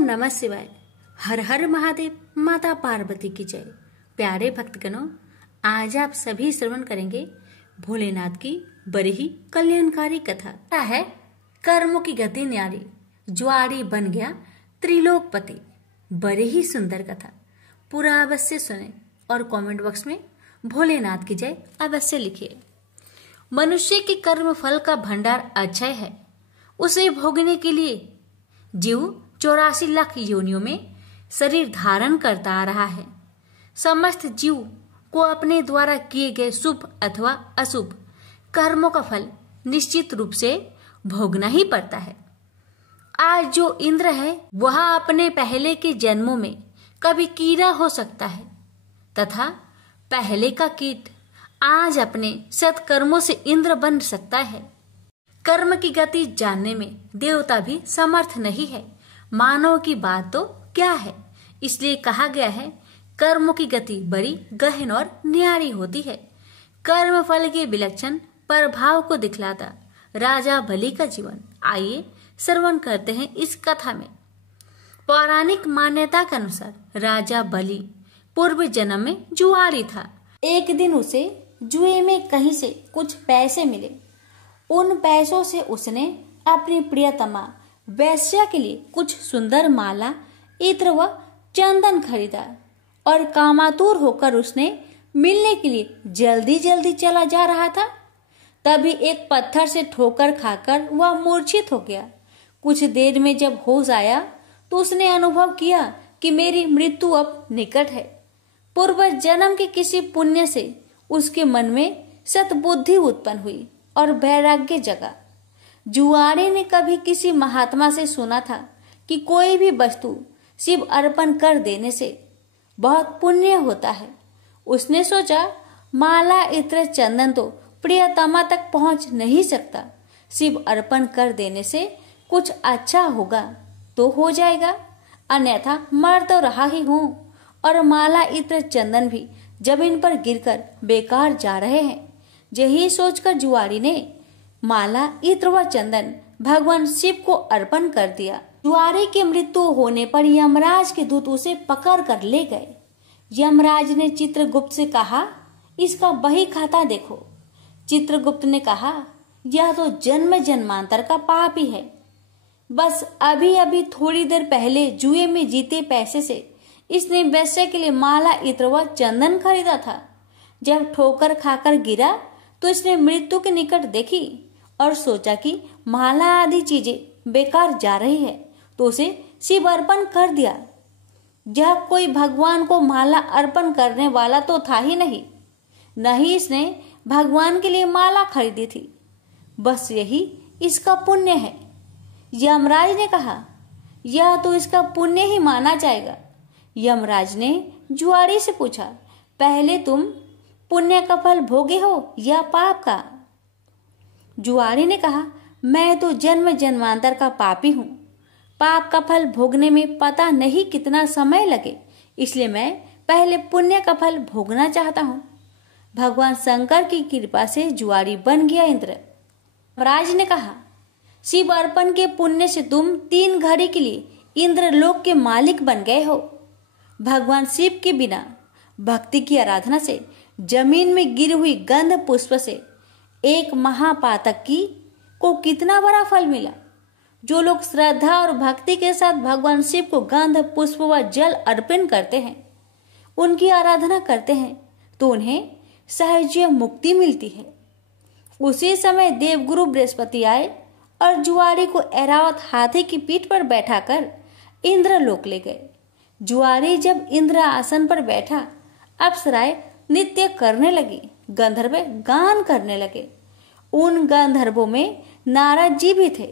ओम नमः शिवाय। हर हर महादेव। माता पार्वती की जय। प्यारे भक्तगणों, आज आप सभी श्रवण करेंगे भोलेनाथ की बड़ी ही कल्याणकारी कथा है। कर्मों की गति न्यारी, ज्वारी बन गया त्रिलोकपति। बड़ी ही सुंदर कथा, पूरा अवश्य सुने और कमेंट बॉक्स में भोलेनाथ की जय अवश्य लिखिए। मनुष्य की कर्म फल का भंडार अक्षय है। उसे भोगने के लिए जीव 84 लाख योनियों में शरीर धारण करता आ रहा है। समस्त जीव को अपने द्वारा किए गए शुभ अथवा अशुभ कर्मों का फल निश्चित रूप से भोगना ही पड़ता है। आज जो इंद्र है वह अपने पहले के जन्मों में कभी कीड़ा हो सकता है तथा पहले का कीट आज अपने सत्कर्मों से इंद्र बन सकता है। कर्म की गति जानने में देवता भी समर्थ नहीं है, मानव की बात तो क्या है। इसलिए कहा गया है कर्मों की गति बड़ी गहन और न्यारी होती है। कर्म फल के विलक्षण प्रभाव को दिखलाता राजा बलि का जीवन। आइए श्रवण करते हैं इस कथा में। पौराणिक मान्यता के अनुसार राजा बलि पूर्व जन्म में जुआरी था। एक दिन उसे जुए में कहीं से कुछ पैसे मिले। उन पैसों से उसने अपनी प्रियतमा वैश्या के लिए कुछ सुंदर माला, इत्र व चंदन खरीदा और कामातुर होकर उसने मिलने के लिए जल्दी जल्दी चला जा रहा था। तभी एक पत्थर से ठोकर खाकर वह मूर्छित हो गया। कुछ देर में जब होश आया तो उसने अनुभव किया कि मेरी मृत्यु अब निकट है। पूर्व जन्म के किसी पुण्य से उसके मन में सद्बुद्धि उत्पन्न हुई और वैराग्य जगा। जुआरी ने कभी किसी महात्मा से सुना था कि कोई भी वस्तु शिव अर्पण कर देने से बहुत पुण्य होता है। उसने सोचा माला, इत्र, चंदन तो प्रियतमा तक पहुंच नहीं सकता। शिव अर्पण कर देने से कुछ अच्छा होगा तो हो जाएगा, अन्यथा मर तो रहा ही हूं और माला, इत्र, चंदन भी जमीन पर गिरकर बेकार जा रहे हैं। यही सोचकर जुआरी ने माला, इत्र व चंदन भगवान शिव को अर्पण कर दिया। जुआरी की मृत्यु होने पर यमराज के दूत उसे पकड़ कर ले गए। यमराज ने चित्रगुप्त से कहा, इसका बही खाता देखो। चित्रगुप्त ने कहा, यह तो जन्म जन्मांतर का पाप ही है। बस अभी अभी थोड़ी देर पहले जुए में जीते पैसे से इसने वैश्य के लिए माला, इत्र व चंदन खरीदा था। जब ठोकर खाकर गिरा तो इसने मृत्यु के निकट देखी और सोचा कि माला आदि चीजें बेकार जा रही है तो उसे शिव अर्पण कर दिया। यह कोई भगवान को माला अर्पण करने वाला तो था ही नहीं, न ही इसने भगवान के लिए माला खरीदी थी। बस यही इसका पुण्य है। यमराज ने कहा, यह तो इसका पुण्य ही माना जाएगा। यमराज ने जुआरी से पूछा, पहले तुम पुण्य का फल भोगे हो या पाप का? जुआरी ने कहा, मैं तो जन्म जन्मांतर का पापी हूँ। पाप का फल भोगने में पता नहीं कितना समय लगे, इसलिए मैं पहले पुण्य का फल भोगना चाहता हूँ। भगवान शंकर की कृपा से जुआरी बन गया इंद्र। राज ने कहा, शिव अर्पण के पुण्य से तुम 3 घड़ी के लिए इंद्र लोक के मालिक बन गए हो। भगवान शिव के बिना भक्ति की आराधना से जमीन में गिरी हुई गंध पुष्प से एक महापातक को कितना बड़ा फल मिला। जो लोग श्रद्धा और भक्ति के साथ भगवान शिव को गंध पुष्प व जल अर्पण करते हैं, उनकी आराधना करते हैं, तो उन्हें सहज मुक्ति मिलती है। उसी समय देवगुरु बृहस्पति आए और जुआरी को ऐरावत हाथी की पीठ पर बैठाकर इंद्रलोक ले गए। जुआरी जब इंद्र आसन पर बैठा, अप्सराएं नृत्य करने लगी, गंधर्व गान करने लगे। उन गंधर्वों में नारद जी भी थे।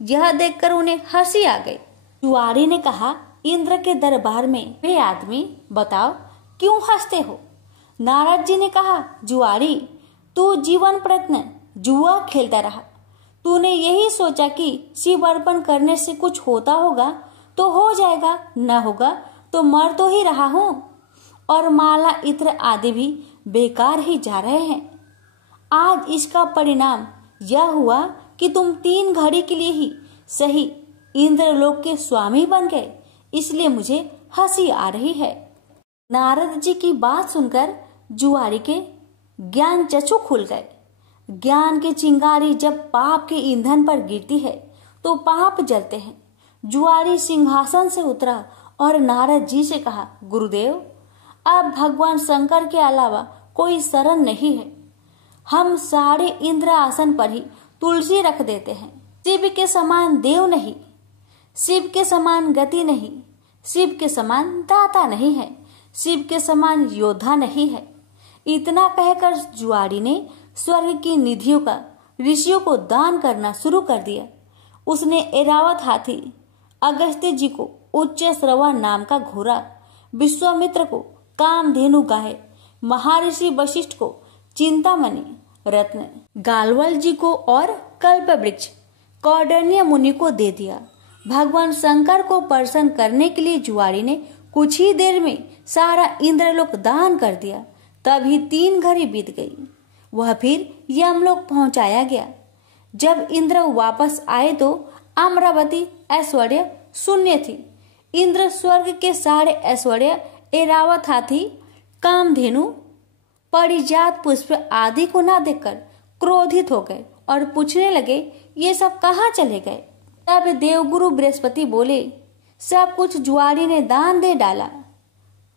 यह देखकर उन्हें हंसी आ गई। जुआरी ने कहा, इंद्र के दरबार में वे आदमी, बताओ क्यों हंसते हो? नारद जी ने कहा, जुआरी, तू जीवन प्रयत्न जुआ खेलता रहा। तूने यही सोचा कि शिव अर्पण करने से कुछ होता होगा तो हो जाएगा, न होगा तो मर तो ही रहा हूँ, और माला, इत्र आदि भी बेकार ही जा रहे हैं। आज इसका परिणाम यह हुआ कि तुम 3 घड़ी के लिए ही सही इंद्रलोक के स्वामी बन गए, इसलिए मुझे हंसी आ रही है। नारद जी की बात सुनकर जुआरी के ज्ञान चक्षु खुल गए। ज्ञान की चिंगारी जब पाप के ईंधन पर गिरती है तो पाप जलते हैं। जुआरी सिंहासन से उतरा और नारद जी से कहा, गुरुदेव, अब भगवान शंकर के अलावा कोई शरण नहीं है। हम सारे इंद्र आसन पर ही तुलसी रख देते हैं। शिव के समान देव नहीं, शिव के समान गति नहीं, शिव के समान दाता नहीं है, शिव के समान योद्धा नहीं है। इतना कहकर जुआरी ने स्वर्ग की निधियों का ऋषियों को दान करना शुरू कर दिया। उसने ऐरावत हाथी, अगस्त्य जी को उच्च श्रवण नाम का घोड़ा, विश्वामित्र को कामधेनु गाय, महर्षि वशिष्ठ को चिंतामणि रत्न, गालवल जी को और कल्प वृक्ष कौंडिन्य मुनि को दे दिया। भगवान शंकर को प्रसन्न करने के लिए जुआरी ने कुछ ही देर में सारा इंद्रलोक दान कर दिया। तभी 3 घड़ी बीत गई। वह फिर यमलोक पहुंचाया गया। जब इंद्र वापस आए तो अमरावती ऐश्वर्य शून्य थी। इंद्र स्वर्ग के सारे ऐश्वर्य, ऐरावत हाथी, कामधेनु, परिजात पुष्प आदि को न देखकर क्रोधित हो गए और पूछने लगे, ये सब कहाँ चले गए? तब देवगुरु बृहस्पति बोले, सब कुछ जुआरी ने दान दे डाला।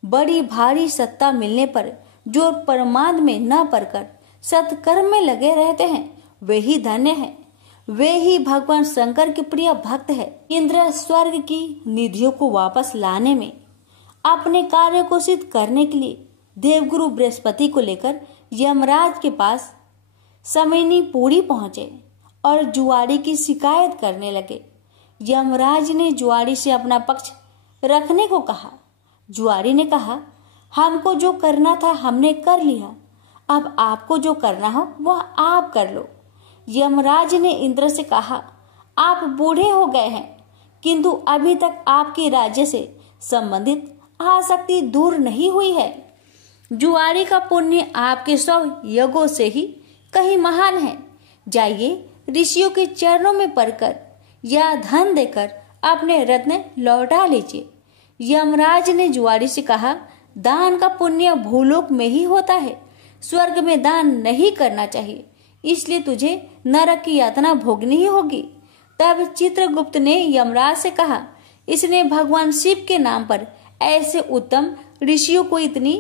बड़ी भारी सत्ता मिलने पर जो परमार्थ में न पड़कर सत्कर्म में लगे रहते हैं वे ही धन्य हैं। वे ही भगवान शंकर के प्रिय भक्त है। इंद्र स्वर्ग की निधियों को वापस लाने में अपने कार्य को सिद्ध करने के लिए देवगुरु बृहस्पति को लेकर यमराज के पास समयनी पूरी पहुंचे और जुआरी की शिकायत करने लगे। यमराज ने जुआरी से अपना पक्ष रखने को कहा। जुआरी ने कहा, हमको जो करना था हमने कर लिया, अब आपको जो करना हो वह आप कर लो। यमराज ने इंद्र से कहा, आप बूढ़े हो गए हैं किंतु अभी तक आपके राज्य से संबंधित आसक्ति दूर नहीं हुई है। जुआरी का पुण्य आपके 100 यज्ञों से ही कहीं महान है। जाइए ऋषियों के चरणों में पड़कर या धन देकर अपने रत्न लौटा लीजिए। यमराज ने जुआरी से कहा, दान का पुण्य भूलोक में ही होता है, स्वर्ग में दान नहीं करना चाहिए, इसलिए तुझे नरक की यातना भोगनी ही होगी। तब चित्रगुप्त ने यमराज से कहा, इसने भगवान शिव के नाम पर ऐसे उत्तम ऋषियों को इतनी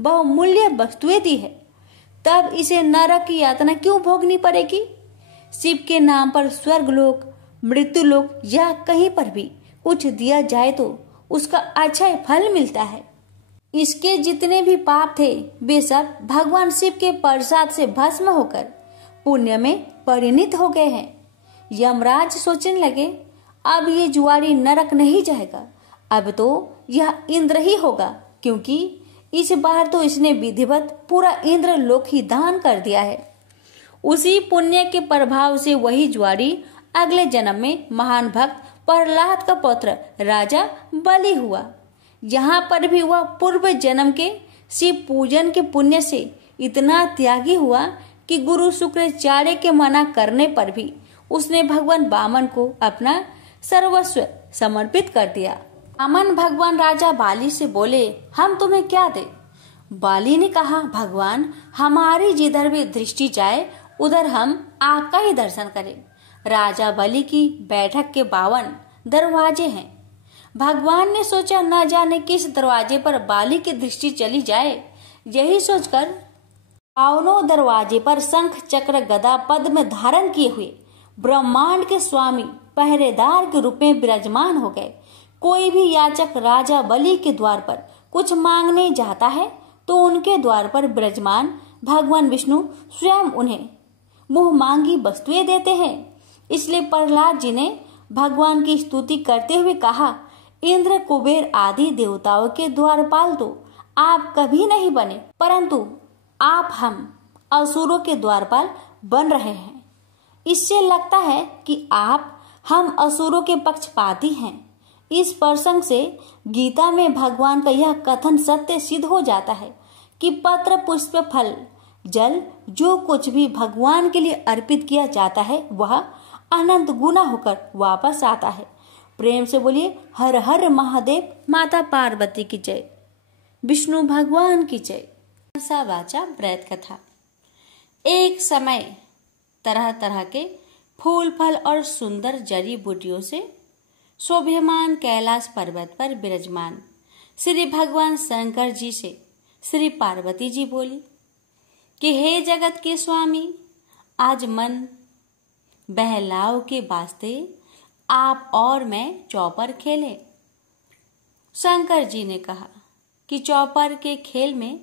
बहुमूल्य वस्तुएं दी है, तब इसे नरक की यातना क्यों भोगनी पड़ेगी? शिव के नाम पर स्वर्गलोक, मृत्युलोक या कहीं पर भी कुछ दिया जाए तो उसका अच्छा फल मिलता है। इसके जितने भी पाप थे वे सब भगवान शिव के प्रसाद से भस्म होकर पुण्य में परिणित हो गए हैं। यमराज सोचने लगे, अब ये जुआरी नरक नहीं जाएगा, अब तो यह इंद्र ही होगा, क्योंकि इस बार तो इसने विधिवत पूरा इंद्र लोक ही दान कर दिया है। उसी पुण्य के प्रभाव से वही जुआरी अगले जन्म में महान भक्त प्रहलाद का पुत्र राजा बलि हुआ। यहाँ पर भी वह पूर्व जन्म के शिव पूजन के पुण्य से इतना त्यागी हुआ कि गुरु शुक्राचार्य के मना करने पर भी उसने भगवान वामन को अपना सर्वस्व समर्पित कर दिया। वामन भगवान राजा बाली से बोले, हम तुम्हें क्या दे? बाली ने कहा, भगवान, हमारी जिधर भी दृष्टि जाए उधर हम आपका ही दर्शन करें। राजा बलि की बैठक के 52 दरवाजे हैं। भगवान ने सोचा, न जाने किस दरवाजे पर बाली की दृष्टि चली जाए। यही सोचकर 52 दरवाजे पर शंख चक्र गदा पद्म धारण किए हुए ब्रह्मांड के स्वामी पहरेदार के रूप में विराजमान हो गए। कोई भी याचक राजा बलि के द्वार पर कुछ मांगने जाता है तो उनके द्वार पर विराजमान भगवान विष्णु स्वयं उन्हें मुंह मांगी वस्तुएं देते हैं। इसलिए प्रहलाद जी ने भगवान की स्तुति करते हुए कहा, इंद्र, कुबेर आदि देवताओं के द्वारपाल तो आप कभी नहीं बने, परंतु आप हम असुरों के द्वारपाल बन रहे हैं। इससे लगता है कि आप हम असुरों के पक्षपाती हैं। इस प्रसंग से गीता में भगवान का यह कथन सत्य सिद्ध हो जाता है कि पत्र, पुष्प, फल, जल जो कुछ भी भगवान के लिए अर्पित किया जाता है वह अनंत गुना होकर वापस आता है। प्रेम से बोलिए हर हर महादेव, माता पार्वती की जय, विष्णु भगवान की जय। मनसा वाचा व्रत कथा। एक समय तरह तरह के फूल फल और सुंदर जड़ी बूटियों से शोभ्यमान कैलाश पर्वत पर विराजमान श्री भगवान शंकर जी से श्री पार्वती जी बोली कि हे जगत के स्वामी, आज मन बहलाव के वास्ते आप और मैं चौपर खेलें। शंकर जी ने कहा कि चौपर के खेल में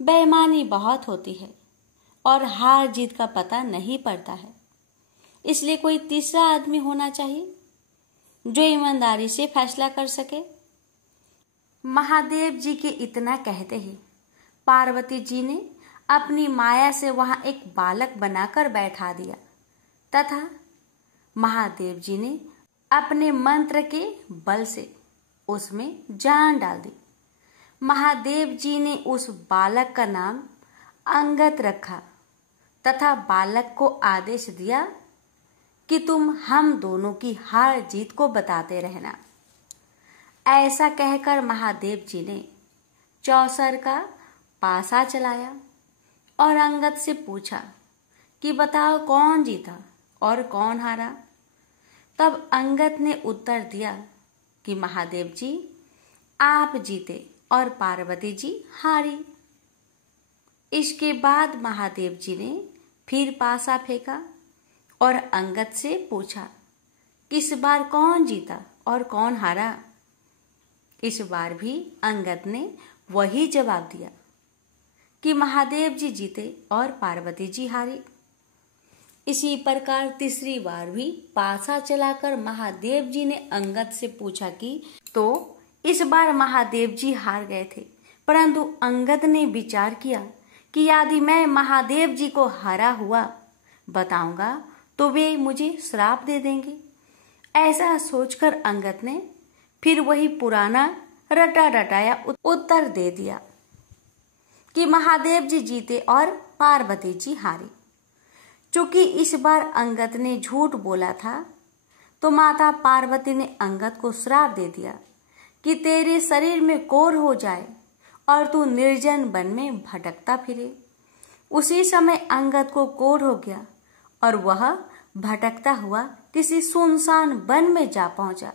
बेईमानी बहुत होती है और हार जीत का पता नहीं पड़ता है, इसलिए कोई तीसरा आदमी होना चाहिए जो ईमानदारी से फैसला कर सके। महादेव जी के इतना कहते ही पार्वती जी ने अपनी माया से वहां एक बालक बनाकर बैठा दिया तथा महादेव जी ने अपने मंत्र के बल से उसमें जान डाल दी। महादेव जी ने उस बालक का नाम अंगद रखा तथा बालक को आदेश दिया कि तुम हम दोनों की हार जीत को बताते रहना। ऐसा कहकर महादेव जी ने चौसर का पासा चलाया और अंगद से पूछा कि बताओ कौन जीता और कौन हारा। तब अंगद ने उत्तर दिया कि महादेव जी, आप जीते और पार्वती जी हारी। इसके बाद महादेव जी ने फिर पासा फेंका और अंगद से पूछा इस बार कौन जीता और कौन हारा। इस बार भी अंगद ने वही जवाब दिया कि महादेव जी जीते और पार्वती जी हारी। इसी प्रकार तीसरी बार भी पासा चलाकर महादेव जी ने अंगद से पूछा कि तो इस बार महादेव जी हार गए थे, परंतु अंगद ने विचार किया कि यदि मैं महादेव जी को हारा हुआ बताऊंगा तो वे मुझे श्राप दे देंगे। ऐसा सोचकर अंगद ने फिर वही पुराना रटा रटाया उत्तर दे दिया कि महादेव जी जीते और पार्वती जी हारी। चूंकि इस बार अंगद ने झूठ बोला था तो माता पार्वती ने अंगद को श्राप दे दिया कि तेरे शरीर में कोढ़ हो जाए और तू निर्जन वन में भटकता फिरे। उसी समय अंगद को कोढ़ हो गया और वह भटकता हुआ किसी सुनसान वन में जा पहुंचा।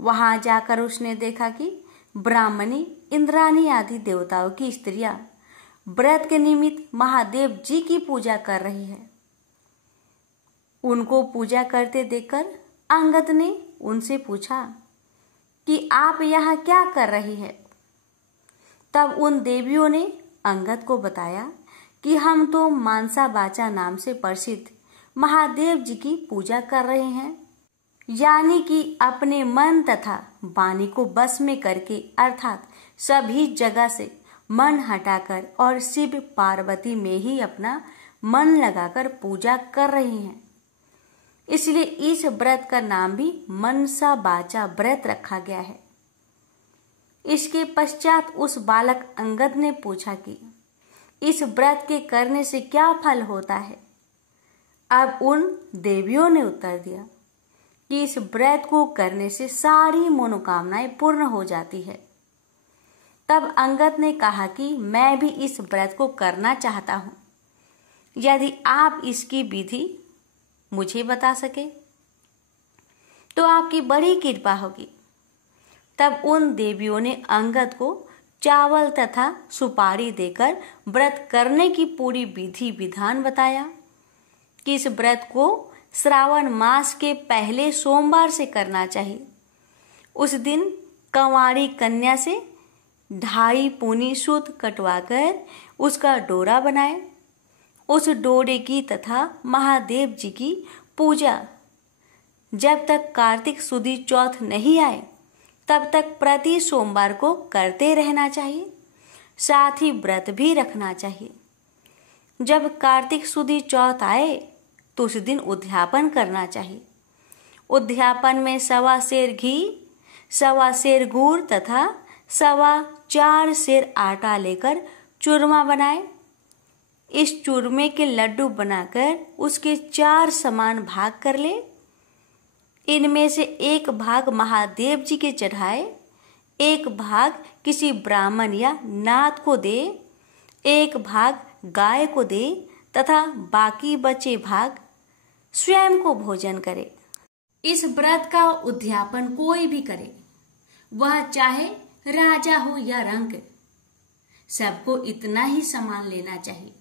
वहां जाकर उसने देखा कि ब्राह्मणी, इंद्राणी आदि देवताओं की स्त्रियां व्रत के निमित्त महादेव जी की पूजा कर रही है। उनको पूजा करते देखकर अंगद ने उनसे पूछा कि आप यहाँ क्या कर रही है। तब उन देवियों ने अंगद को बताया कि हम तो मनसा वाचा नाम से प्रसिद्ध महादेव जी की पूजा कर रहे हैं, यानी कि अपने मन तथा वाणी को बस में करके, अर्थात सभी जगह से मन हटाकर और शिव पार्वती में ही अपना मन लगाकर पूजा कर रही हैं। इसलिए इस व्रत का नाम भी मनसा वाचा व्रत रखा गया है। इसके पश्चात उस बालक अंगद ने पूछा कि इस व्रत के करने से क्या फल होता है। अब उन देवियों ने उत्तर दिया कि इस व्रत को करने से सारी मनोकामनाएं पूर्ण हो जाती है। तब अंगद ने कहा कि मैं भी इस व्रत को करना चाहता हूं, यदि आप इसकी विधि मुझे बता सके तो आपकी बड़ी कृपा होगी। तब उन देवियों ने अंगद को चावल तथा सुपारी देकर व्रत करने की पूरी विधि विधान बताया कि इस व्रत को श्रावण मास के पहले सोमवार से करना चाहिए। उस दिन कंवारी कन्या से 2.5 पूनी सूत कटवाकर उसका डोरा बनाए। उस डोरे की तथा महादेव जी की पूजा जब तक कार्तिक सुदी चौथ नहीं आए तब तक प्रति सोमवार को करते रहना चाहिए। साथ ही व्रत भी रखना चाहिए। जब कार्तिक सुदी चौथ आए तो उस दिन उद्यापन करना चाहिए। उद्यापन में 1.25 सेर घी, 1.25 सेर गुड़ तथा 4.25 सेर आटा लेकर चूरमा बनाए। इस चूरमे के लड्डू बनाकर उसके 4 समान भाग कर ले। इनमें से एक भाग महादेव जी के चढ़ाए, एक भाग किसी ब्राह्मण या नाथ को दे, एक भाग गाय को दे तथा बाकी बचे भाग स्वयं को भोजन करे। इस व्रत का उद्यापन कोई भी करे, वह चाहे राजा हो या रंक, सबको इतना ही सामान लेना चाहिए।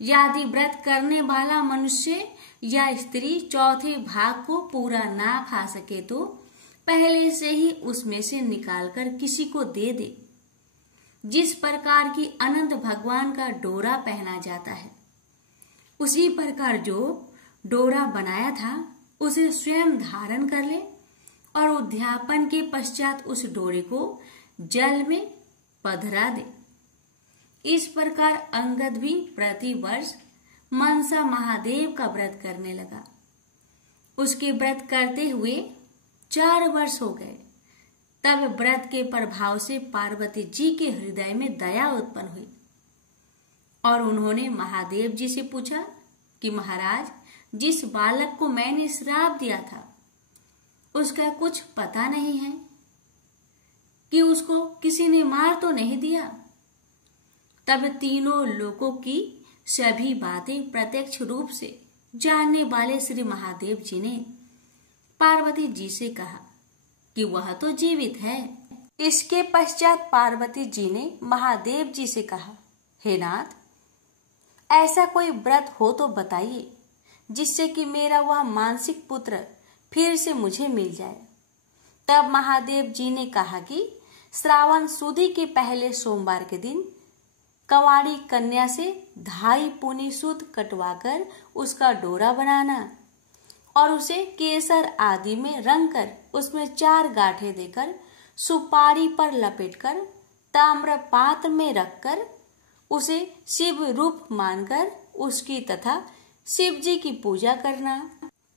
यदि व्रत करने वाला मनुष्य या स्त्री चौथे भाग को पूरा ना खा सके तो पहले से ही उसमें से निकालकर किसी को दे दे। जिस प्रकार की अनंत भगवान का डोरा पहना जाता है, उसी प्रकार जो डोरा बनाया था उसे स्वयं धारण कर ले और उद्यापन के पश्चात उस डोरे को जल में पधरा दे। इस प्रकार अंगद भी प्रति वर्ष मनसा महादेव का व्रत करने लगा। उसके व्रत करते हुए 4 वर्ष हो गए। तब व्रत के प्रभाव से पार्वती जी के हृदय में दया उत्पन्न हुई और उन्होंने महादेव जी से पूछा कि महाराज, जिस बालक को मैंने श्राप दिया था उसका कुछ पता नहीं है कि उसको किसी ने मार तो नहीं दिया। तब तीनों लोगों की सभी बातें प्रत्यक्ष रूप से जानने वाले श्री महादेव जी ने पार्वती जी से कहा कि वह तो जीवित है। इसके पश्चात पार्वती जी ने महादेव जी से कहा, हे नाथ, ऐसा कोई व्रत हो तो बताइए जिससे कि मेरा वह मानसिक पुत्र फिर से मुझे मिल जाए। तब महादेव जी ने कहा कि श्रावण सुदी के पहले सोमवार के दिन कंवारी कन्या से 2.5 पूनी सूत कटवाकर उसका डोरा बनाना और उसे केसर आदि में रंग कर उसमें 4 गांठें देकर सुपारी पर लपेटकर ताम्र पात्र में रखकर उसे शिव रूप मानकर उसकी तथा शिव जी की पूजा करना।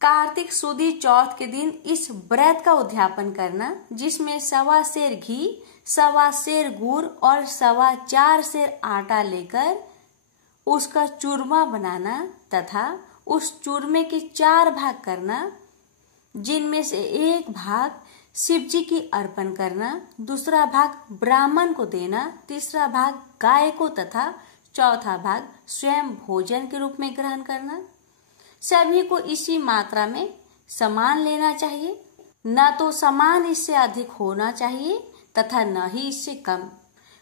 कार्तिक सुदी चौथ के दिन इस व्रत का उद्यापन करना, जिसमें 1.25 सेर घी, 1.25 सेर गुड़ और 4.25 सेर आटा लेकर उसका चूरमा बनाना तथा उस चूरमे के 4 भाग करना, जिनमें से एक भाग शिव जी की अर्पण करना, दूसरा भाग ब्राह्मण को देना, तीसरा भाग गाय को तथा चौथा भाग स्वयं भोजन के रूप में ग्रहण करना। सभी को इसी मात्रा में सामान लेना चाहिए, न तो सामान इससे अधिक होना चाहिए तथा न ही इससे कम।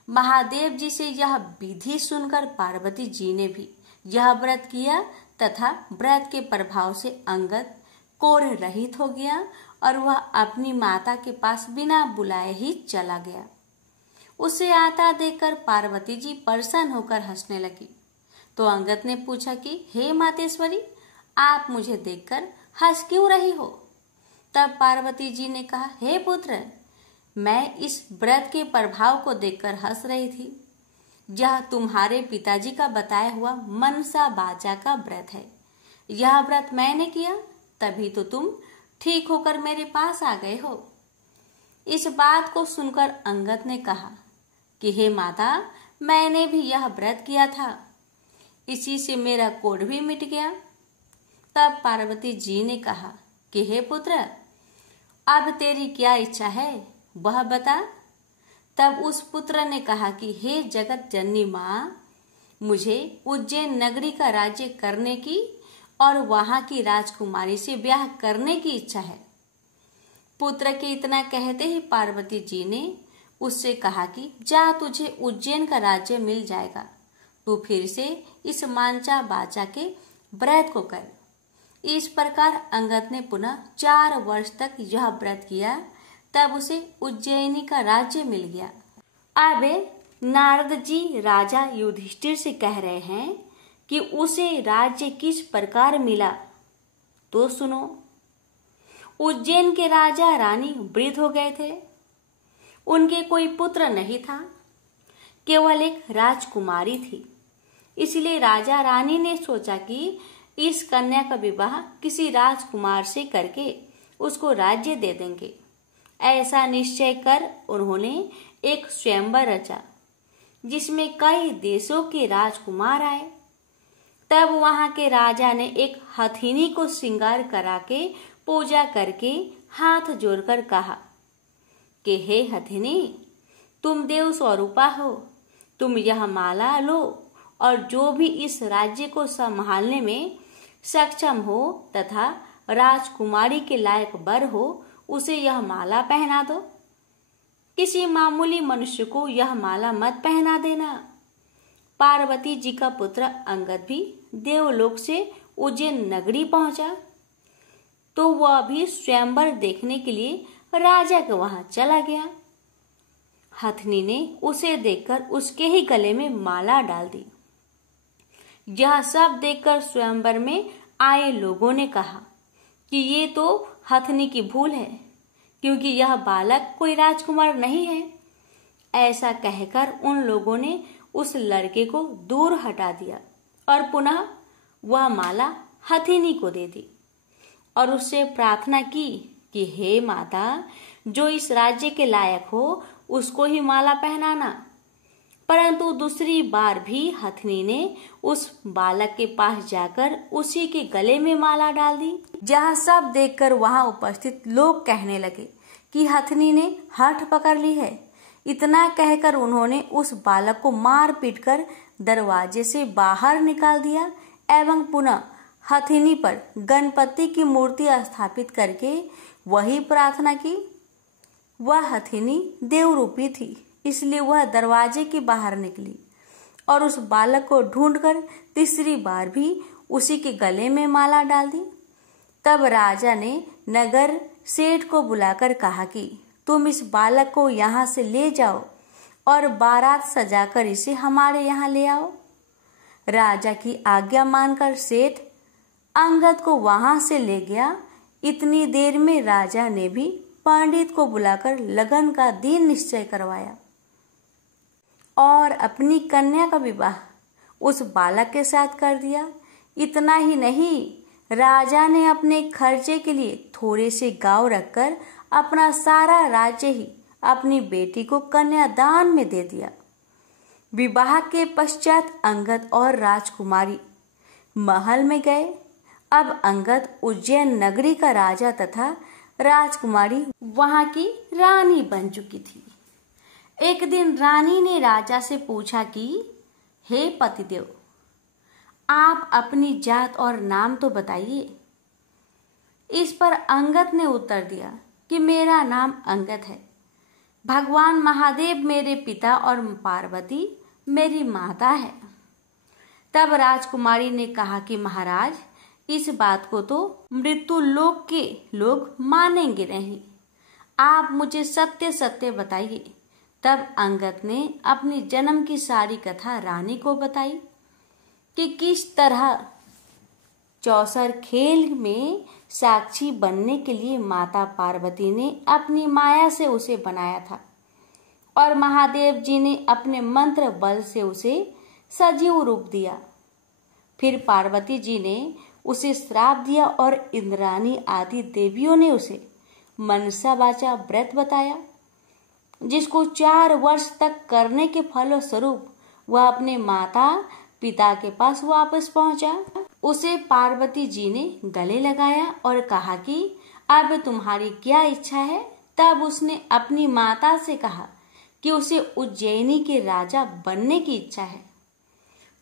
महादेव जी से यह विधि सुनकर पार्वती जी ने भी यह व्रत किया तथा व्रत के प्रभाव से अंगद कोढ़ रहित हो गया और वह अपनी माता के पास बिना बुलाए ही चला गया। उसे आता देखकर पार्वती जी प्रसन्न होकर हंसने लगी। तो अंगद ने पूछा कि हे मातेश्वरी, आप मुझे देखकर हंस क्यों रही हो? तब पार्वती जी ने कहा, हे पुत्र, मैं इस व्रत के प्रभाव को देखकर हंस रही थी। यह तुम्हारे पिताजी का बताया हुआ मनसा बाचा का व्रत है। यह व्रत मैंने किया, तभी तो तुम ठीक होकर मेरे पास आ गए हो। इस बात को सुनकर अंगद ने कहा कि हे माता, मैंने भी यह व्रत किया था, इसी से मेरा कोढ़ भी मिट गया। तब पार्वती जी ने कहा कि हे पुत्र, अब तेरी क्या इच्छा है वह बता। तब उस पुत्र ने कहा कि हे जगत जननी माँ, मुझे उज्जैन नगरी का राज्य करने की और वहां की राजकुमारी से ब्याह करने की इच्छा है। पुत्र के इतना कहते ही पार्वती जी ने उससे कहा कि जा, तुझे उज्जैन का राज्य मिल जाएगा, तू फिर से इस मांचा बाचा के व्रत को कर। इस प्रकार अंगद ने पुनः 4 वर्ष तक यह व्रत किया, तब उसे उज्जैनी का राज्य मिल गया। अब नारद जी राजा युधिष्ठिर से कह रहे हैं कि उसे राज्य किस प्रकार मिला, तो सुनो। उज्जैन के राजा रानी वृद्ध हो गए थे, उनके कोई पुत्र नहीं था, केवल एक राजकुमारी थी। इसलिए राजा रानी ने सोचा कि इस कन्या का विवाह किसी राजकुमार से करके उसको राज्य दे देंगे। ऐसा निश्चय कर उन्होंने एक स्वयंवर रचा, जिसमें कई देशों के राजकुमार आए। तब वहां के राजा ने एक हथिनी को श्रृंगार करा के पूजा करके हाथ जोड़कर कहा कि हे हथिनी, तुम देव स्वरूपा हो, तुम यह माला लो और जो भी इस राज्य को संभालने में सक्षम हो तथा राजकुमारी के लायक वर हो उसे यह माला पहना दो। किसी मामूली मनुष्य को यह माला मत पहना देना। पार्वती जी का पुत्र अंगद भी देवलोक से उज्जैन नगरी पहुंचा तो वह भी स्वयंवर देखने के लिए राजा के वहां चला गया। हथनी ने उसे देखकर उसके ही गले में माला डाल दी। यह सब देखकर स्वयंवर में आए लोगों ने कहा कि ये तो हथनी की भूल है, क्योंकि यह बालक कोई राजकुमार नहीं है। ऐसा कहकर उन लोगों ने उस लड़के को दूर हटा दिया और पुनः वह माला हथिनी को दे दी और उससे प्रार्थना की कि हे माता, जो इस राज्य के लायक हो उसको ही माला पहनाना। परंतु दूसरी बार भी हथनी ने उस बालक के पास जाकर उसी के गले में माला डाल दी। जहाँ सब देखकर वहां उपस्थित लोग कहने लगे कि हथनी ने हठ पकड़ ली है। इतना कहकर उन्होंने उस बालक को मार पीट कर दरवाजे से बाहर निकाल दिया एवं पुनः हथिनी पर गणपति की मूर्ति स्थापित करके वही प्रार्थना की। वह हथिनी देवरूपी थी, इसलिए वह दरवाजे के बाहर निकली और उस बालक को ढूंढकर तीसरी बार भी उसी के गले में माला डाल दी। तब राजा ने नगर सेठ को बुलाकर कहा कि तुम इस बालक को यहाँ से ले जाओ और बारात सजाकर इसे हमारे यहाँ ले आओ। राजा की आज्ञा मानकर सेठ अंगद को वहां से ले गया। इतनी देर में राजा ने भी पंडित को बुलाकर लगन का दिन निश्चय करवाया और अपनी कन्या का विवाह उस बालक के साथ कर दिया। इतना ही नहीं, राजा ने अपने खर्चे के लिए थोड़े से गांव रखकर अपना सारा राज्य ही अपनी बेटी को कन्यादान में दे दिया। विवाह के पश्चात अंगद और राजकुमारी महल में गए। अब अंगद उज्जैन नगरी का राजा तथा राजकुमारी वहां की रानी बन चुकी थी। एक दिन रानी ने राजा से पूछा कि हे पतिदेव, आप अपनी जात और नाम तो बताइए। इस पर अंगद ने उत्तर दिया कि मेरा नाम अंगद है, भगवान महादेव मेरे पिता और पार्वती मेरी माता है। तब राजकुमारी ने कहा कि महाराज, इस बात को तो मृत्यु लोक के लोग मानेंगे नहीं, आप मुझे सत्य सत्य बताइए। तब अंगद ने अपनी जन्म की सारी कथा रानी को बताई कि किस तरह चौसर खेल में साक्षी बनने के लिए माता पार्वती ने अपनी माया से उसे बनाया था और महादेव जी ने अपने मंत्र बल से उसे सजीव रूप दिया। फिर पार्वती जी ने उसे श्राप दिया और इंद्राणी आदि देवियों ने उसे मनसा वाचा व्रत बताया, जिसको 4 वर्ष तक करने के फलस्वरूप वह अपने माता पिता के पास वापस पहुंचा। उसे पार्वती जी ने गले लगाया और कहा कि अब तुम्हारी क्या इच्छा है। तब उसने अपनी माता से कहा कि उसे उज्जैनी के राजा बनने की इच्छा है।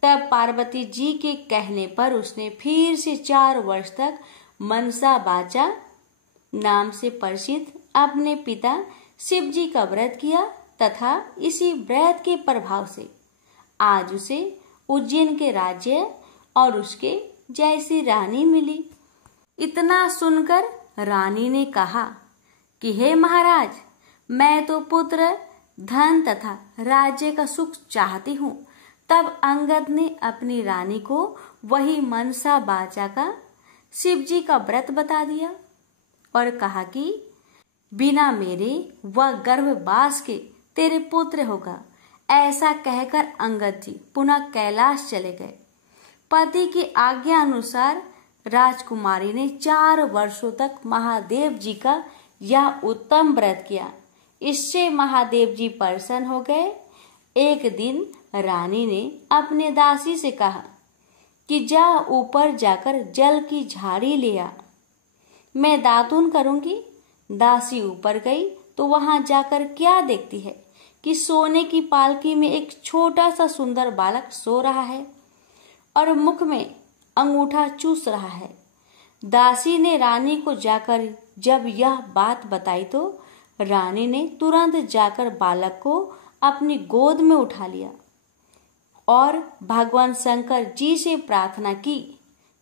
तब पार्वती जी के कहने पर उसने फिर से 4 वर्ष तक मनसा वाचा नाम से प्रसिद्ध अपने पिता शिव जी का व्रत किया तथा इसी व्रत के प्रभाव से आज उसे उज्जैन के राज्य और उसके जैसी रानी मिली। इतना सुनकर रानी ने कहा कि हे महाराज, मैं तो पुत्र धन तथा राज्य का सुख चाहती हूँ। तब अंगद ने अपनी रानी को वही मनसा वाचा का शिव जी का व्रत बता दिया और कहा कि बिना मेरे वह गर्भवास के तेरे पुत्र होगा। ऐसा कहकर अंगद जी पुनः कैलाश चले गए। पति की आज्ञा अनुसार राजकुमारी ने 4 वर्षों तक महादेव जी का यह उत्तम व्रत किया। इससे महादेव जी प्रसन्न हो गए। एक दिन रानी ने अपने दासी से कहा कि जा ऊपर जाकर जल की झाड़ी ले आ, मैं दातुन करूंगी। दासी ऊपर गई तो वहां जाकर क्या देखती है कि सोने की पालकी में एक छोटा सा सुंदर बालक सो रहा है और मुख में अंगूठा चूस रहा है। दासी ने रानी को जाकर जब यह बात बताई तो रानी ने तुरंत जाकर बालक को अपनी गोद में उठा लिया और भगवान शंकर जी से प्रार्थना की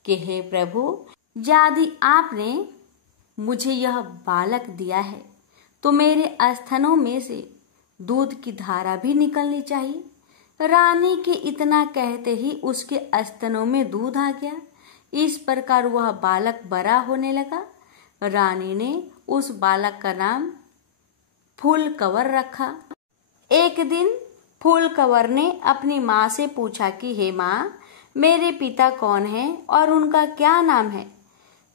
कि हे प्रभु, यदि आपने मुझे यह बालक दिया है तो मेरे स्तनों में से दूध की धारा भी निकलनी चाहिए। रानी के इतना कहते ही उसके स्तनों में दूध आ गया। इस प्रकार वह बालक बड़ा होने लगा। रानी ने उस बालक का नाम फूलकवर रखा। एक दिन फूलकवर ने अपनी माँ से पूछा कि हे माँ, मेरे पिता कौन हैं और उनका क्या नाम है?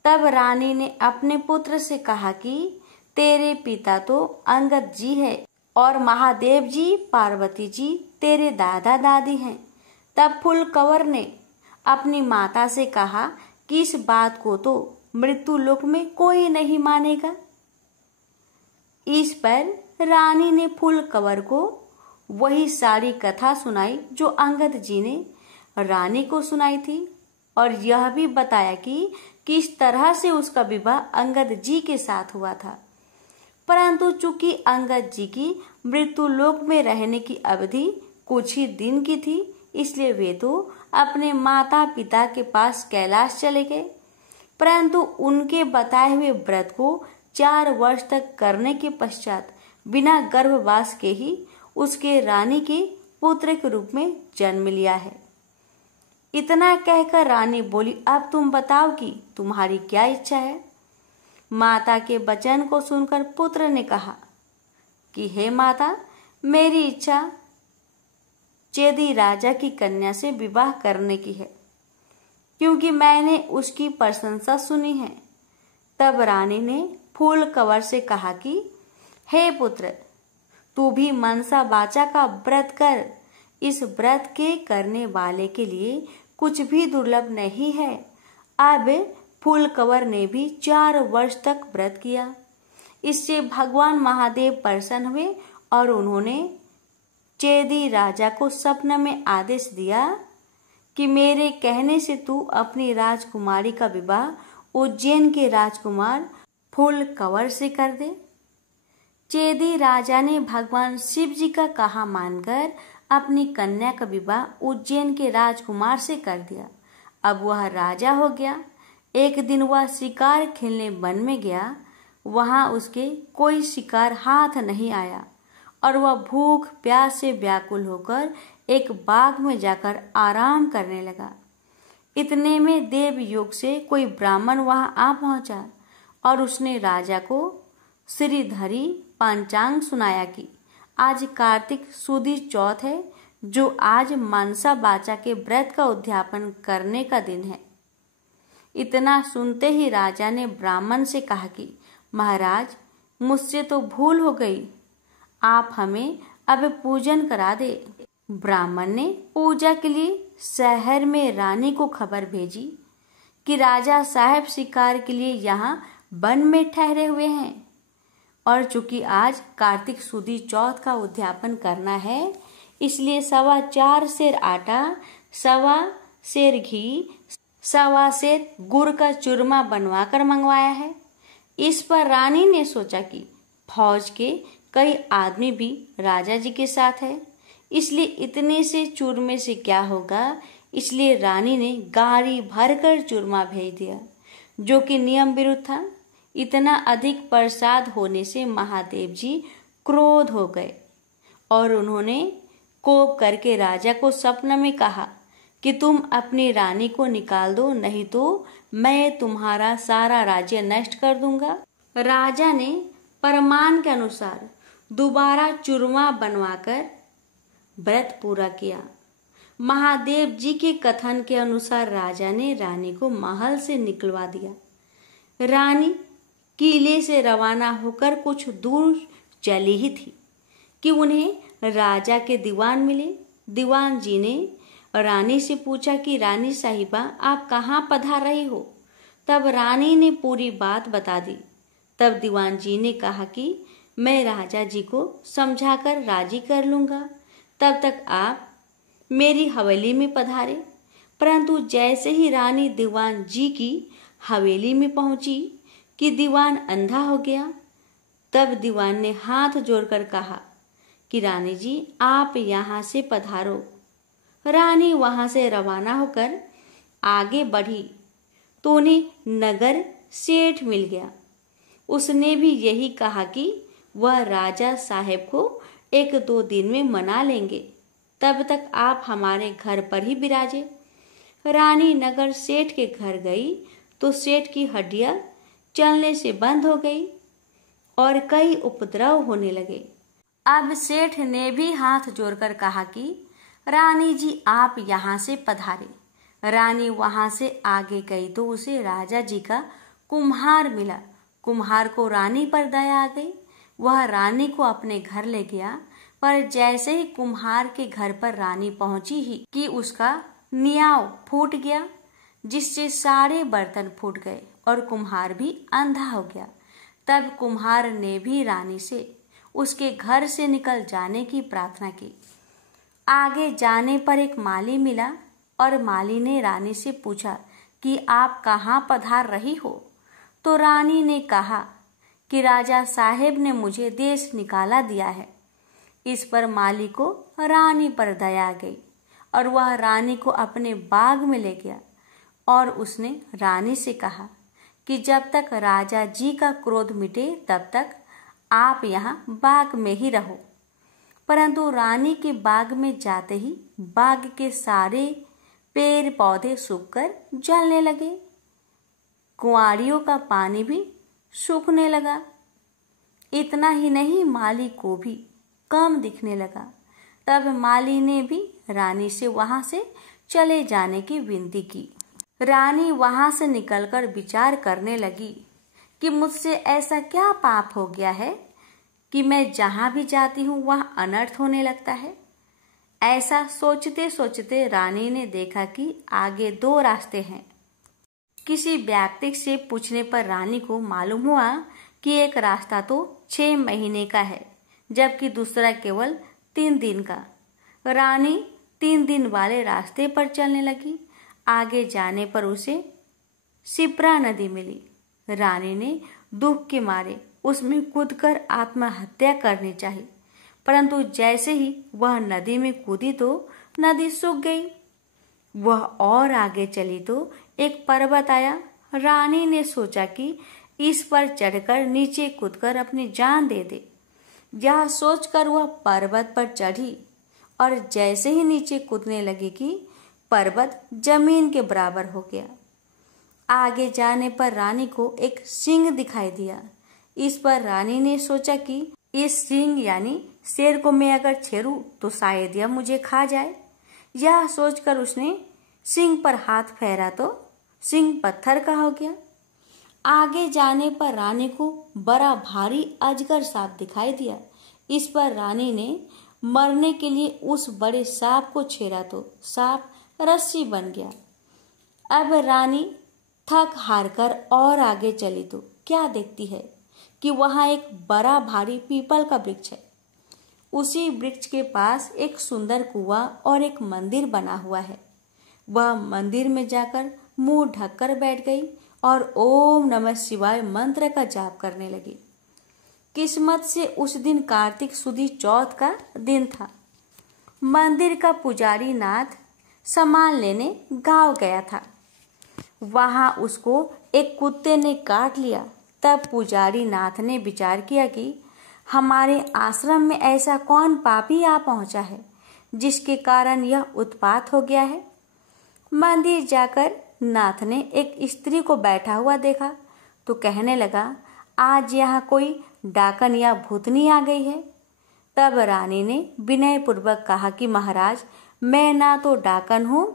तब रानी ने अपने पुत्र से कहा कि तेरे पिता तो अंगद जी है और महादेव जी, पार्वती जी तेरे दादा दादी हैं। तब फूलकवर ने अपनी माता से कहा कि इस बात को तो मृत्यु लोक में कोई नहीं मानेगा। इस पर रानी ने फूलकवर को वही सारी कथा सुनाई जो अंगद जी ने रानी को सुनाई थी और यह भी बताया कि किस तरह से उसका विवाह अंगद जी के साथ हुआ था। परंतु चूंकि अंगद जी की मृत्यु लोक में रहने की अवधि कुछ ही दिन की थी, इसलिए वे तो अपने माता पिता के पास कैलाश चले गए। परंतु उनके बताए हुए व्रत को 4 वर्ष तक करने के पश्चात बिना गर्भवास के ही उसके रानी के पुत्र के रूप में जन्म लिया है। इतना कहकर रानी बोली, अब तुम बताओ कि तुम्हारी क्या इच्छा है? माता के वचन को सुनकर पुत्र ने कहा कि हे माता, मेरी इच्छा चेदी राजा की कन्या से विवाह करने की है, क्योंकि मैंने उसकी प्रशंसा सुनी है। तब रानी ने फूलकवर से कहा कि हे पुत्र, तू भी मनसा वाचा का व्रत कर। इस व्रत के करने वाले के लिए कुछ भी दुर्लभ नहीं है। अब फूलकवर ने भी 4 वर्ष तक व्रत किया। इससे भगवान महादेव प्रसन्न हुए और उन्होंने चेदी राजा को स्वप्न में आदेश दिया कि मेरे कहने से तू अपनी राजकुमारी का विवाह उज्जैन के राजकुमार फूलकवर से कर दे। चेदी राजा ने भगवान शिव जी का कहा मानकर अपनी कन्या का विवाह उज्जैन के राजकुमार से कर दिया। अब वह राजा हो गया। एक दिन वह शिकार खेलने वन में गया। वहां उसके कोई शिकार हाथ नहीं आया और वह भूख प्यास से व्याकुल होकर एक बाग में जाकर आराम करने लगा। इतने में देवयोग से कोई ब्राह्मण वहां आ पहुंचा और उसने राजा को श्रीधरी पंचांग सुनाया कि आज कार्तिक सुदी चौथ है, जो आज मनसा वाचा के व्रत का उद्यापन करने का दिन है। इतना सुनते ही राजा ने ब्राह्मण से कहा कि महाराज, मुझसे तो भूल हो गई, आप हमें अब पूजन करा दे। ब्राह्मण ने पूजा के लिए शहर में रानी को खबर भेजी कि राजा साहब शिकार के लिए यहाँ वन में ठहरे हुए हैं और चूंकि आज कार्तिक सुदी चौथ का उद्यापन करना है, इसलिए 4.25 सेर आटा, 1.25 सेर घी, 1.25 सेर गुड़ का चूरमा बनवाकर मंगवाया है। इस पर रानी ने सोचा कि फौज के कई आदमी भी राजा जी के साथ है, इसलिए इतने से चूरमे से क्या होगा। इसलिए रानी ने गाड़ी भरकर चूरमा भेज दिया, जो कि नियम विरुद्ध था। इतना अधिक प्रसाद होने से महादेव जी क्रोध हो गए और उन्होंने कोप करके राजा को स्वप्न में कहा कि तुम अपनी रानी को निकाल दो, नहीं तो मैं तुम्हारा सारा राज्य नष्ट कर दूंगा। राजा ने परमान के अनुसार दोबारा चूरमा बनवाकर व्रत पूरा किया। महादेव जी के कथन के अनुसार राजा ने रानी को महल से निकलवा दिया। रानी किले से रवाना होकर कुछ दूर चली ही थी कि उन्हें राजा के दीवान मिले। दीवान जी ने रानी से पूछा कि रानी साहिबा, आप कहाँ पधार रही हो? तब रानी ने पूरी बात बता दी। तब दीवान जी ने कहा कि मैं राजा जी को समझाकर राजी कर लूंगा, तब तक आप मेरी हवेली में पधारे। परंतु जैसे ही रानी दीवान जी की हवेली में पहुंची कि दीवान अंधा हो गया। तब दीवान ने हाथ जोड़कर कहा कि रानी जी आप यहाँ से पधारो। रानी वहां से रवाना होकर आगे बढ़ी तो उन्हें नगर सेठ मिल गया। उसने भी यही कहा कि वह राजा साहेब को 1-2 दिन में मना लेंगे, तब तक आप हमारे घर पर ही बिराजे। रानी नगर सेठ के घर गई तो सेठ की हड्डियां चलने से बंद हो गई और कई उपद्रव होने लगे। अब सेठ ने भी हाथ जोड़कर कहा कि रानी जी आप यहाँ से पधारे। रानी वहां से आगे गई तो उसे राजा जी का कुम्हार मिला। कुम्हार को रानी पर दया आ गई। वह रानी को अपने घर ले गया, पर जैसे ही कुम्हार के घर पर रानी पहुंची ही कि उसका नियाव फूट गया, जिससे सारे बर्तन फूट गए और कुम्हार भी अंधा हो गया। तब कुम्हार ने भी रानी से उसके घर से निकल जाने की प्रार्थना की। आगे जाने पर एक माली मिला और माली ने रानी से पूछा कि आप कहाँ पधार रही हो। तो रानी ने कहा कि राजा साहेब ने मुझे देश निकाला दिया है। इस पर माली को रानी पर दया आ गई और वह रानी को अपने बाग में ले गया और उसने रानी से कहा कि जब तक राजा जी का क्रोध मिटे तब तक आप यहाँ बाग में ही रहो। परंतु रानी के बाग में जाते ही बाग के सारे पेड़ पौधे सूखकर जलने लगे। कुंवारियों का पानी भी सूखने लगा। इतना ही नहीं, माली को भी कम दिखने लगा। तब माली ने भी रानी से वहां से चले जाने की विनती की। रानी वहां से निकलकर विचार करने लगी कि मुझसे ऐसा क्या पाप हो गया है कि मैं जहां भी जाती हूँ वहां अनर्थ होने लगता है। ऐसा सोचते सोचते रानी ने देखा कि आगे 2 रास्ते हैं। किसी व्यक्ति से पूछने पर रानी को मालूम हुआ कि एक रास्ता तो 6 महीने का है, जबकि दूसरा केवल 3 दिन का। रानी 3 दिन वाले रास्ते पर चलने लगी। आगे जाने पर उसे शिप्रा नदी मिली। रानी ने दुख के मारे उसमें कूदकर आत्महत्या करनी चाहिए, परंतु जैसे ही वह नदी में कूदी तो नदी सूख गई। वह और आगे चली तो एक पर्वत आया। रानी ने सोचा कि इस पर चढ़कर नीचे कूदकर अपनी जान दे दे। यह सोचकर वह पर्वत पर चढ़ी और जैसे ही नीचे कूदने लगी कि पर्वत जमीन के बराबर हो गया। आगे जाने पर रानी को एक सिंह दिखाई दिया। इस पर रानी ने सोचा कि इस सिंह यानी शेर को मैं अगर छेड़ूं तो शायद यह मुझे खा जाए। यह सोचकर उसने सिंह पर हाथ फेरा तो सिंह पत्थर का हो गया। आगे जाने पर रानी को बड़ा भारी अजगर सांप दिखाई दिया। इस पर रानी ने मरने के लिए उस बड़े सांप को छेड़ा तो सांप रस्सी बन गया। अब रानी थक हार कर और आगे चली तो क्या देखती है कि वहां एक बड़ा भारी पीपल का वृक्ष है। उसी वृक्ष के पास एक सुंदर कुआं और एक मंदिर बना हुआ है। वह मंदिर में जाकर मुंह ढककर बैठ गई और ओम नमः शिवाय मंत्र का जाप करने लगी। किस्मत से उस दिन कार्तिक सुदी चौथ का दिन था। मंदिर का पुजारी नाथ सामान लेने गांव गया था। वहां उसको एक कुत्ते ने काट लिया। तब पुजारी नाथ ने विचार किया कि हमारे आश्रम में ऐसा कौन पापी आ पहुंचा है जिसके कारण यह उत्पात हो गया है। मंदिर जाकर नाथ ने एक स्त्री को बैठा हुआ देखा तो कहने लगा, आज यहाँ कोई डाकन या भूतनी आ गई है। तब रानी ने विनय पूर्वक कहा कि महाराज, मैं ना तो डाकन हूँ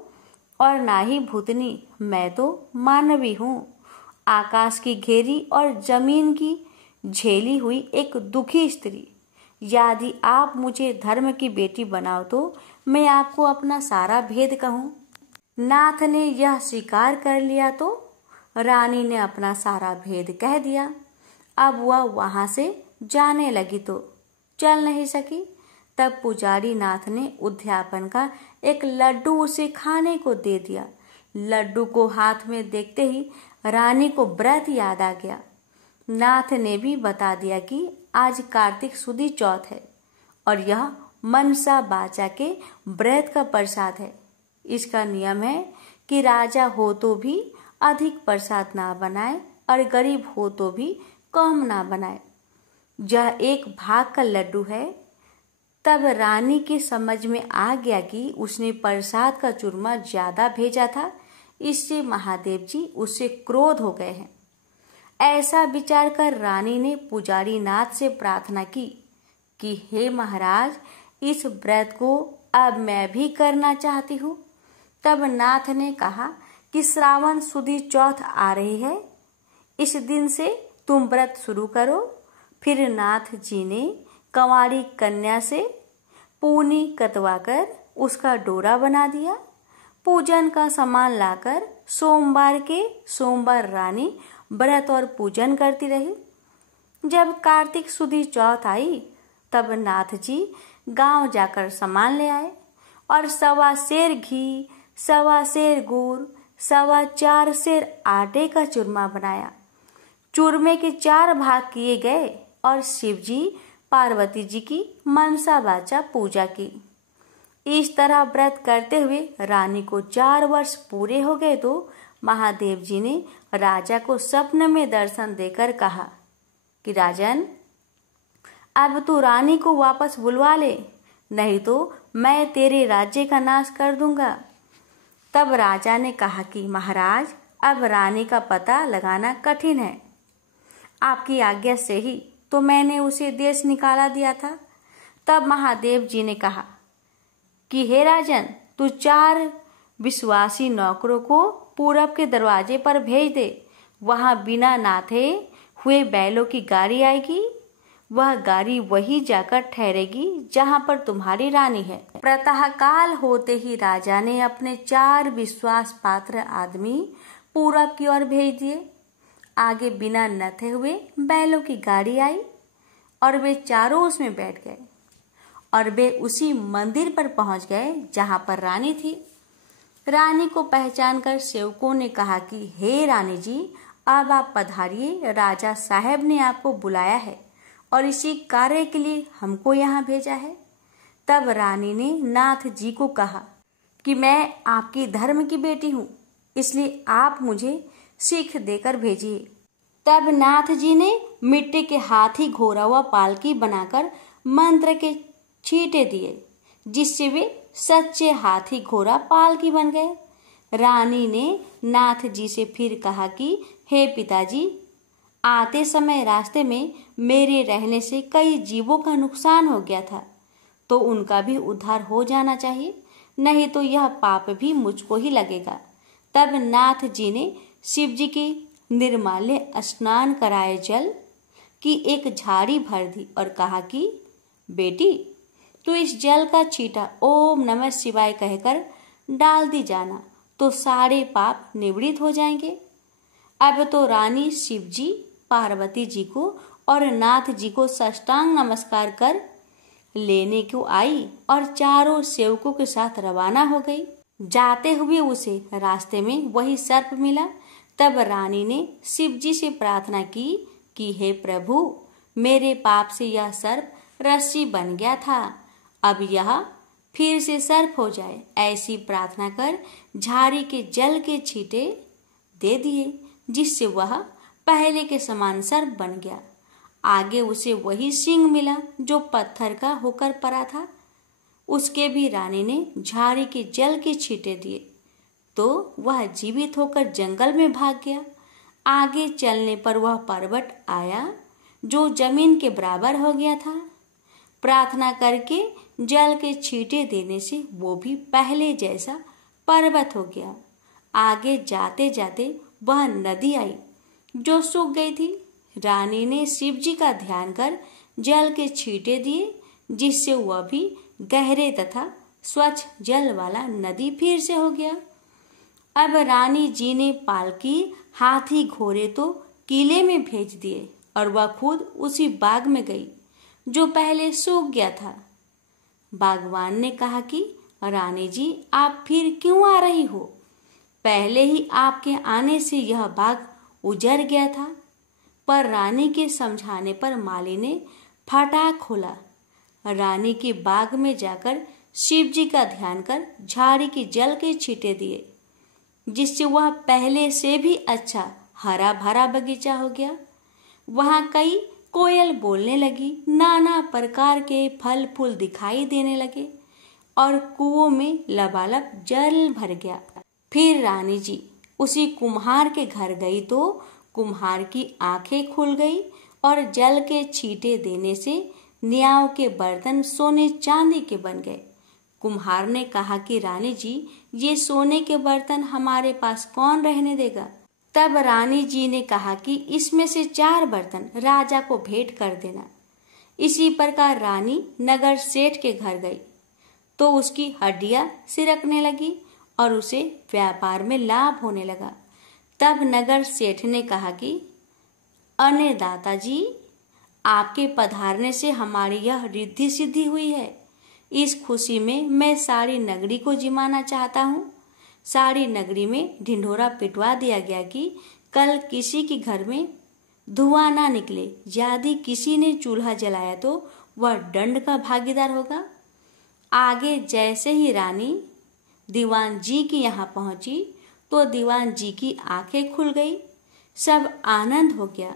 और ना ही भूतनी, मैं तो मानवी हूँ। आकाश की घेरी और जमीन की झेली हुई एक दुखी स्त्री। यदि आप मुझे धर्म की बेटी बनाओ तो मैं आपको अपना सारा भेद कहूँ। नाथ ने यह स्वीकार कर लिया तो रानी ने अपना सारा भेद कह दिया। अब वह वहां से जाने लगी तो चल नहीं सकी। तब पुजारी नाथ ने उद्यापन का एक लड्डू उसे खाने को दे दिया। लड्डू को हाथ में देखते ही रानी को व्रत याद आ गया। नाथ ने भी बता दिया कि आज कार्तिक सुदी चौथ है और यह मनसा बाचा के व्रत का प्रसाद है। इसका नियम है कि राजा हो तो भी अधिक प्रसाद ना बनाए और गरीब हो तो भी कम ना बनाए। यह एक भाग का लड्डू है। तब रानी के समझ में आ गया कि उसने प्रसाद का चूरमा ज्यादा भेजा था, इससे महादेव जी उससे क्रोध हो गए हैं। ऐसा विचार कर रानी ने पुजारी नाथ से प्रार्थना की कि हे महाराज, इस व्रत को अब मैं भी करना चाहती हूँ। तब नाथ ने कहा कि श्रावण सुदी चौथ आ रही है, इस दिन से तुम व्रत शुरू करो। फिर नाथ जी ने कंवारी कन्या से पूनी कतवाकर उसका डोरा बना दिया। पूजन का सामान लाकर सोमवार के सोमवार रानी व्रत और पूजन करती रही। जब कार्तिक सुदी चौथ आई तब नाथ जी गांव जाकर सामान ले आए और 1.25 सेर घी, 1.25 सेर गुड़, 4.25 सेर आटे का चूरमा बनाया। चूरमे के 4 भाग किए गए और शिव जी पार्वती जी की मनसा वाचा पूजा की। इस तरह व्रत करते हुए रानी को 4 वर्ष पूरे हो गए तो महादेव जी ने राजा को स्वप्न में दर्शन देकर कहा कि राजन, अब तू रानी को वापस बुलवा ले, नहीं तो मैं तेरे राज्य का नाश कर दूंगा। तब राजा ने कहा कि महाराज, अब रानी का पता लगाना कठिन है। आपकी आज्ञा से ही तो मैंने उसे देश निकाला दिया था। तब महादेव जी ने कहा कि हे राजन, तू 4 विश्वासी नौकरों को पूरब के दरवाजे पर भेज दे। वहां बिना नाथे हुए बैलों की गाड़ी आएगी। वह गाड़ी वही जाकर ठहरेगी जहां पर तुम्हारी रानी है। प्रातःकाल होते ही राजा ने अपने 4 विश्वास पात्र आदमी पूरब की ओर भेज दिए। आगे बिना नथे हुए बैलों की गाड़ी आई और वे चारों उसमें बैठ गए और वे उसी मंदिर पर पहुंच गए जहां पर रानी थी। रानी को पहचानकर सेवकों ने कहा कि हे रानी जी, अब आप पधारिए, राजा साहब ने आपको बुलाया है और इसी कार्य के लिए हमको यहाँ भेजा है। तब रानी ने नाथ जी को कहा कि मैं आपकी धर्म की बेटी हूँ, इसलिए आप मुझे सीख देकर भेजिए। तब नाथ जी ने मिट्टी के हाथी घोड़ा हुआ पालकी बनाकर मंत्र के छींटे दिए, जिससे वे सच्चे हाथी घोड़ा पालकी बन गए। रानी ने नाथ जी से फिर कहा कि हे पिताजी, आते समय रास्ते में मेरे रहने से कई जीवों का नुकसान हो गया था, तो उनका भी उद्धार हो जाना चाहिए, नहीं तो यह पाप भी मुझको ही लगेगा। तब नाथ जी ने शिव जी की निर्माल्य स्नान कराए जल की एक झाड़ी भर दी और कहा कि बेटी, तू इस जल का छींटा ओम नमः शिवाय कहकर डाल दी जाना, तो सारे पाप निवृत्त हो जाएंगे। अब तो रानी शिव जी, पार्वती जी को और नाथ जी को साष्टांग नमस्कार कर लेने को आई और चारों सेवकों के साथ रवाना हो गई। जाते हुए उसे रास्ते में वही सर्प मिला। तब रानी ने शिव जी से प्रार्थना की कि हे प्रभु, मेरे पाप से यह सर्प रस्सी बन गया था, अब यह फिर से सर्प हो जाए। ऐसी प्रार्थना कर झाड़ी के जल के छींटे दे दिए, जिससे वह पहले के समान सर्प बन गया। आगे उसे वही सिंह मिला जो पत्थर का होकर पड़ा था। उसके भी रानी ने झाड़ी के जल के छींटे दिए तो वह जीवित होकर जंगल में भाग गया। आगे चलने पर वह पर्वत आया जो जमीन के बराबर हो गया था। प्रार्थना करके जल के छींटे देने से वो भी पहले जैसा पर्वत हो गया। आगे जाते जाते वह नदी आई जो सूख गई थी। रानी ने शिव जी का ध्यान कर जल के छींटे दिए, जिससे वह भी गहरे तथा स्वच्छ जल वाला नदी फिर से हो गया। अब रानी जी ने पालकी, हाथी, घोड़े तो किले में भेज दिए और वह खुद उसी बाग में गई जो पहले सूख गया था। बागवान ने कहा कि रानी जी, आप फिर क्यों आ रही हो? पहले ही आपके आने से यह बाग उजड़ गया था। पर रानी के समझाने पर माली ने फाटक खोला। रानी के बाग में जाकर शिव जी का ध्यान कर झाड़ी की जल के छींटे दिए, जिससे वह पहले से भी अच्छा हरा भरा बगीचा हो गया। वहां कई कोयल बोलने लगी, नाना प्रकार के फल फूल दिखाई देने लगे और कुओं में लबालब जल भर गया। फिर रानी जी उसी कुम्हार के घर गई तो कुम्हार की आंखें खुल गई और जल के छींटे देने से न्याव के बर्तन सोने चांदी के बन गए। कुम्हार ने कहा कि रानी जी, ये सोने के बर्तन हमारे पास कौन रहने देगा? तब रानी जी ने कहा कि इसमें से 4 बर्तन राजा को भेंट कर देना। इसी प्रकार रानी नगर सेठ के घर गई तो उसकी हड्डियां सिरकने लगी और उसे व्यापार में लाभ होने लगा। तब नगर सेठ ने कहा कि अने दाता जी, आपके पधारने से हमारी यह रिद्धि सिद्धि हुई है। इस खुशी में मैं सारी नगरी को जिमाना चाहता हूँ। सारी नगरी में ढिंढोरा पिटवा दिया गया कि कल किसी के घर में धुआं ना निकले। यदि किसी ने चूल्हा जलाया तो वह दंड का भागीदार होगा। आगे जैसे ही रानी दीवान जी के यहाँ पहुंची तो दीवान जी की आंखें खुल गई। सब आनंद हो गया।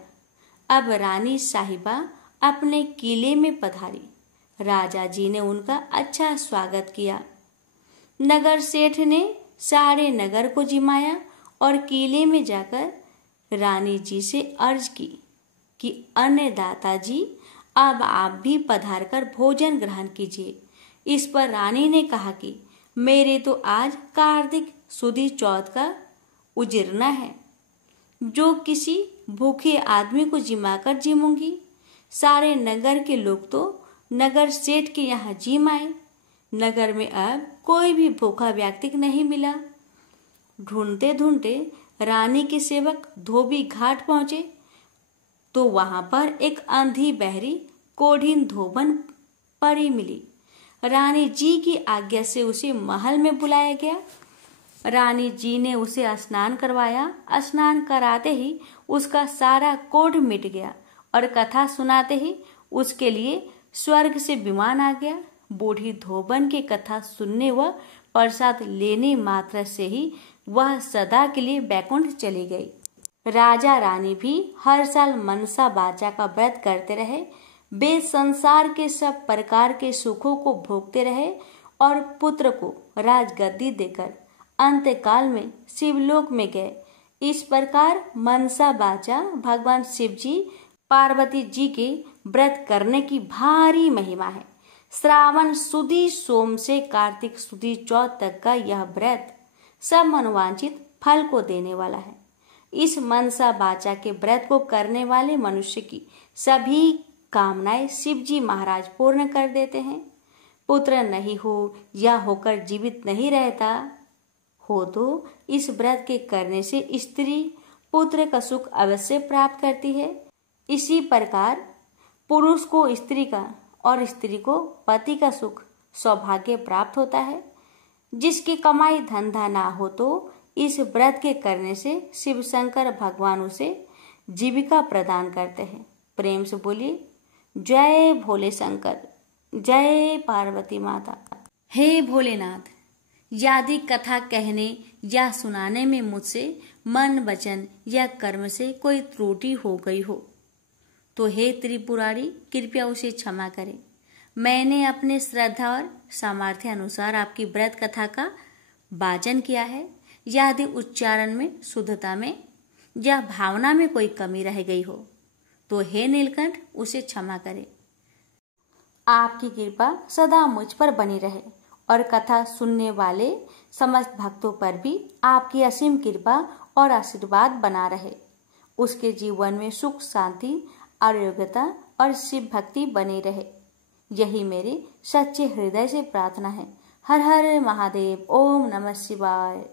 अब रानी साहिबा अपने किले में पधारी। राजा जी ने उनका अच्छा स्वागत किया। नगर सेठ ने सारे नगर को जिमाया और किले में जाकर रानी जी से अर्ज की कि अन्य दाता जी, अब आप भी पधार कर भोजन ग्रहण कीजिए। इस पर रानी ने कहा कि मेरे तो आज कार्तिक सुदी चौथ का उजिरना है, जो किसी भूखे आदमी को जिमाकर जिमूंगी। सारे नगर के लोग तो नगर सेठ के यहाँ जिम आए। नगर में अब कोई भी भूखा व्यक्ति नहीं मिला। ढूंढते ढूंढते रानी के सेवक धोबी घाट पहुंचे तो वहां पर एक अंधी बहरी कोढ़ीन धोबन परी मिली। रानी जी की आज्ञा से उसे महल में बुलाया गया। रानी जी ने उसे स्नान करवाया। स्नान कराते ही उसका सारा कोढ़ मिट गया और कथा सुनाते ही उसके लिए स्वर्ग से विमान आ गया। बूढ़ी धोबन की कथा सुनने व प्रसाद लेने मात्र से ही वह सदा के लिए बैकुंठ चली गई। राजा रानी भी हर साल मनसा बाचा का व्रत करते रहे। वे संसार के सब प्रकार के सुखों को भोगते रहे और पुत्र को राजगद्दी देकर अंतकाल में शिवलोक में गए। इस प्रकार मनसा बाचा भगवान शिव जी पार्वती जी के व्रत करने की भारी महिमा है। श्रावण सुदी सोम से कार्तिक सुदी चौथ तक का यह व्रत सब मनोवांछित फल को देने वाला है। इस मनसा बाचा के व्रत को करने वाले मनुष्य की सभी कामनाएं शिव जी महाराज पूर्ण कर देते हैं। पुत्र नहीं हो या होकर जीवित नहीं रहता हो तो इस व्रत के करने से स्त्री पुत्र का सुख अवश्य प्राप्त करती है। इसी प्रकार पुरुष को स्त्री का और स्त्री को पति का सुख सौभाग्य प्राप्त होता है। जिसकी कमाई धंधा ना हो तो इस व्रत के करने से शिव शंकर भगवान उसे जीविका प्रदान करते हैं। प्रेम से बोलिए जय भोले शंकर, जय पार्वती माता। हे भोलेनाथ, यदि कथा कहने या सुनाने में मुझसे मन वचन या कर्म से कोई त्रुटि हो गई हो तो हे त्रिपुरारी कृपया उसे क्षमा करें। मैंने अपने श्रद्धा और सामर्थ्य अनुसार आपकी व्रत कथा का वाचन किया है। यदि उच्चारण में, शुद्धता में या भावना में कोई कमी रह गई हो तो हे नीलकंठ उसे क्षमा करें। आपकी कृपा सदा मुझ पर बनी रहे और कथा सुनने वाले समस्त भक्तों पर भी आपकी असीम कृपा और आशीर्वाद बना रहे। उसके जीवन में सुख, शांति, आरोग्यता और शिव भक्ति बनी रहे। यही मेरे सच्चे हृदय से प्रार्थना है। हर हर महादेव। ओम नमः शिवाय।